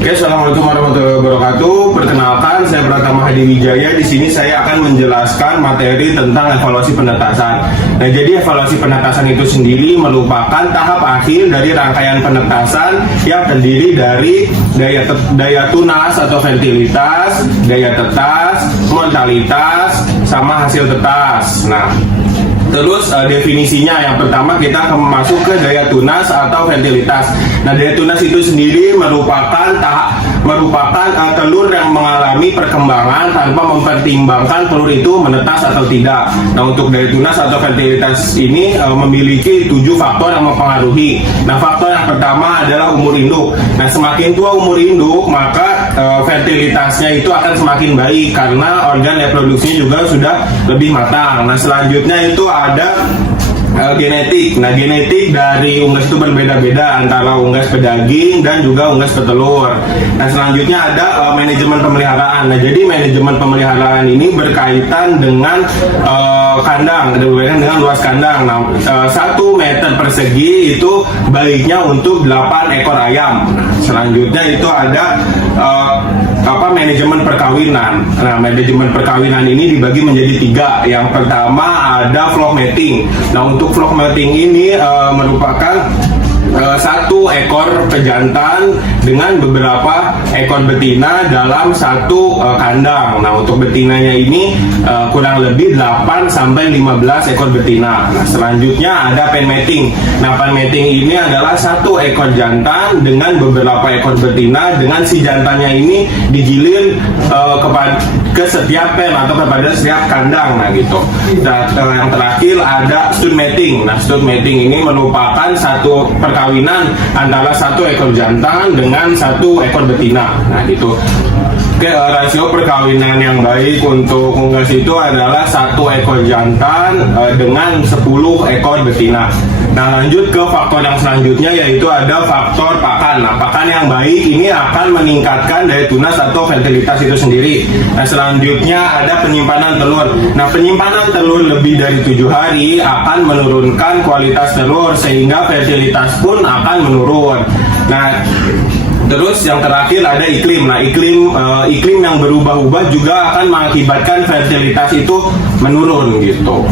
Oke, assalamualaikum warahmatullahi wabarakatuh. Perkenalkan, saya Pratama Hadi Wijaya. Di sini saya akan menjelaskan materi tentang evaluasi penetasan. Nah, jadi evaluasi penetasan itu sendiri merupakan tahap akhir dari rangkaian penetasan yang terdiri dari daya tunas atau fertilitas, daya tetas, mortalitas, sama hasil tetas. Nah, terus definisinya yang pertama kita akan masuk ke daya tunas atau fertilitas. Nah, daya tunas itu sendiri merupakan telur yang mengalami perkembangan tanpa mempertimbangkan telur itu menetas atau tidak. Nah, untuk daya tunas atau fertilitas ini memiliki 7 faktor yang mempengaruhi. Nah, faktor yang pertama adalah umur induk. Nah, semakin tua umur induk, maka fertilitasnya itu akan semakin baik karena organ reproduksinya juga sudah lebih matang. Nah, selanjutnya itu ada genetik. Nah, genetik dari unggas itu berbeda-beda antara unggas pedaging dan juga unggas petelur. Nah, selanjutnya ada manajemen pemeliharaan. Nah, jadi manajemen pemeliharaan ini berkaitan dengan kandang, dengan luas kandang. Nah, 1 meter persegi itu baiknya untuk 8 ekor ayam. Selanjutnya itu ada manajemen perkawinan. Nah, manajemen perkawinan ini dibagi menjadi 3. Yang pertama ada flock mating. Nah, untuk flock mating ini merupakan 1 ekor pejantan dengan beberapa ekor betina dalam 1 kandang. Nah, untuk betinanya ini kurang lebih 8 sampai 15 ekor betina. Nah, selanjutnya ada pen mating. Nah, pen mating ini adalah 1 ekor jantan dengan beberapa ekor betina, dengan si jantannya ini digilir ke setiap pen atau kepada setiap kandang. Nah, gitu. Nah, yang terakhir ada stud mating. Nah, stud mating ini merupakan 1 perkawinan antara 1 ekor jantan dengan 1 ekor betina. Nah, gitu. Oke, rasio perkawinan yang baik untuk unggas itu adalah 1 ekor jantan dengan 10 ekor betina. Nah, lanjut ke faktor yang selanjutnya, yaitu ada faktor pakan. Nah, pakan yang baik ini akan meningkatkan daya tunas atau fertilitas itu sendiri. Nah, selanjutnya ada penyimpanan telur. Nah, penyimpanan telur lebih dari 7 hari akan menurunkan kualitas telur sehingga fertilitas pun akan menurun. Nah, terus yang terakhir ada iklim. Nah, iklim yang berubah-ubah juga akan mengakibatkan fertilitas itu menurun gitu.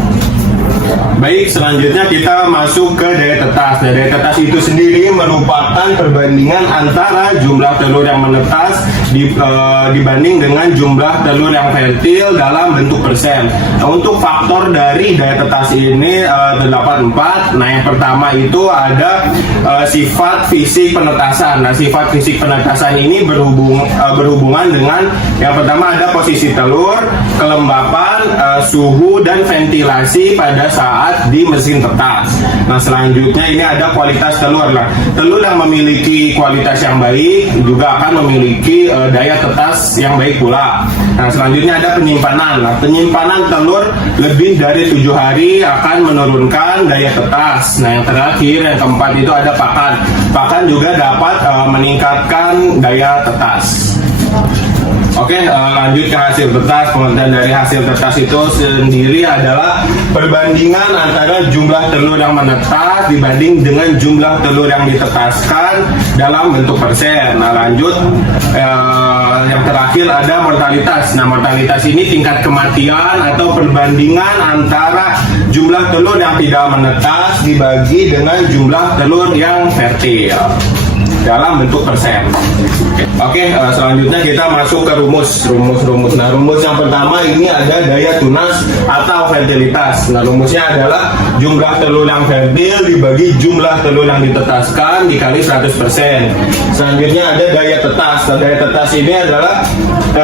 Baik, selanjutnya kita masuk ke daya tetas. Nah, daya tetas itu sendiri merupakan perbandingan antara jumlah telur yang menetas dibanding dengan jumlah telur yang fertil dalam bentuk persen. Nah, untuk faktor dari daya tetas ini terdapat 4. Nah, yang pertama itu ada sifat fisik penetasan. Nah, sifat fisik penetasan ini berhubungan dengan yang pertama ada posisi telur, kelembapan, suhu, dan ventilasi pada saat di mesin tetas. Nah, selanjutnya ini ada kualitas telur. Nah, telur yang memiliki kualitas yang baik juga akan memiliki daya tetas yang baik pula. Nah, selanjutnya ada penyimpanan. Nah, penyimpanan telur lebih dari 7 hari akan menurunkan daya tetas. Nah, yang terakhir, yang keempat itu ada pakan. Pakan juga dapat meningkatkan daya tetas. Oke, lanjut ke hasil tetas. Pengertian dari hasil tetas itu sendiri adalah perbandingan antara jumlah telur yang menetas dibanding dengan jumlah telur yang ditetaskan dalam bentuk persen. Nah, lanjut yang terakhir ada mortalitas. Nah, mortalitas ini tingkat kematian atau perbandingan antara jumlah telur yang tidak menetas dibagi dengan jumlah telur yang fertil dalam bentuk persen. Oke, selanjutnya kita masuk ke rumus. Nah, rumus yang pertama ini ada daya tunas atau fertilitas. Nah, rumusnya adalah jumlah telur yang fertil dibagi jumlah telur yang ditetaskan dikali 100%. Selanjutnya ada daya tetas. Nah, daya tetas ini adalah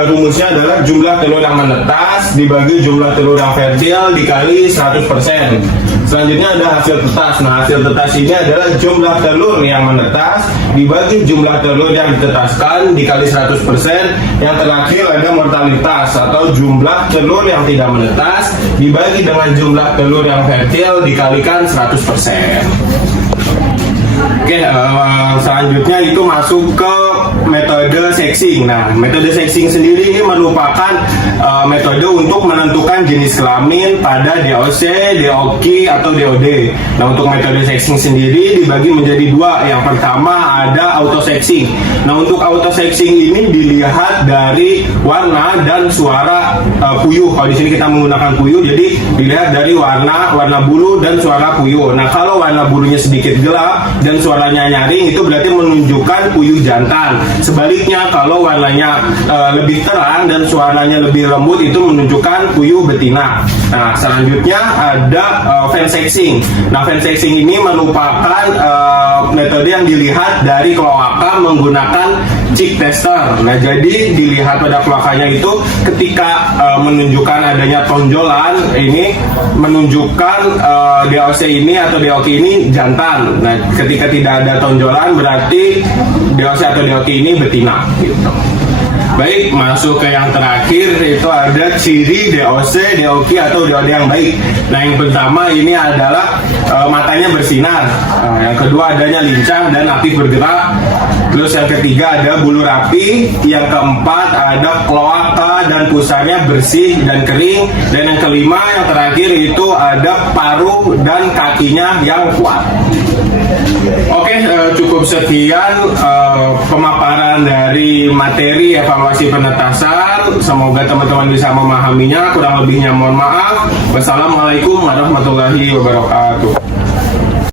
rumusnya adalah jumlah telur yang menetas dibagi jumlah telur yang fertil dikali 100%. Selanjutnya ada hasil tetas. Nah, hasil tetas ini adalah jumlah telur yang menetas dibagi jumlah telur yang ditetaskan dikali 100%. Yang terakhir ada mortalitas atau jumlah telur yang tidak menetas dibagi dengan jumlah telur yang fertil dikalikan 100%. Oke, selanjutnya itu masuk ke metode sexing. Nah, metode sexing sendiri ini merupakan metode untuk menentukan jenis kelamin pada DOC, DOQ, atau DOD. Nah, untuk metode sexing sendiri dibagi menjadi dua. Yang pertama ada auto sexing. Nah, untuk auto sexing ini dilihat dari warna dan suara puyuh. Kalau di sini kita menggunakan puyuh, jadi dilihat dari warna bulu dan suara puyuh. Nah, kalau warna bulunya sedikit gelap dan suaranya nyaring, itu berarti menunjukkan puyuh jantan. Sebaliknya, kalau warnanya lebih terang dan suaranya lebih lembut, itu menunjukkan puyuh betina. Nah, selanjutnya ada fan sexing. Nah, fan sexing ini merupakan metode yang dilihat dari kloaka menggunakan cheek tester. Nah, jadi dilihat pada kloakanya itu ketika menunjukkan adanya tonjolan, ini menunjukkan DOC ini atau DOQ ini jantan. Nah, ketika tidak ada tonjolan berarti DOC atau DOQ ini betina gitu. Baik, masuk ke yang terakhir, itu ada ciri DOC, DOQ atau DOD yang baik. Nah, yang pertama ini adalah matanya bersinar. Yang kedua adanya lincah dan aktif bergerak. Terus yang ketiga ada bulu rapi. Yang keempat ada kloaka dan pusarnya bersih dan kering. Dan yang kelima, yang terakhir itu ada paruh dan kakinya yang kuat. Oke, cukup sekian pemaparan dari materi evaluasi penetasan. Semoga teman-teman bisa memahaminya. Kurang lebihnya mohon maaf. Wassalamualaikum warahmatullahi wabarakatuh.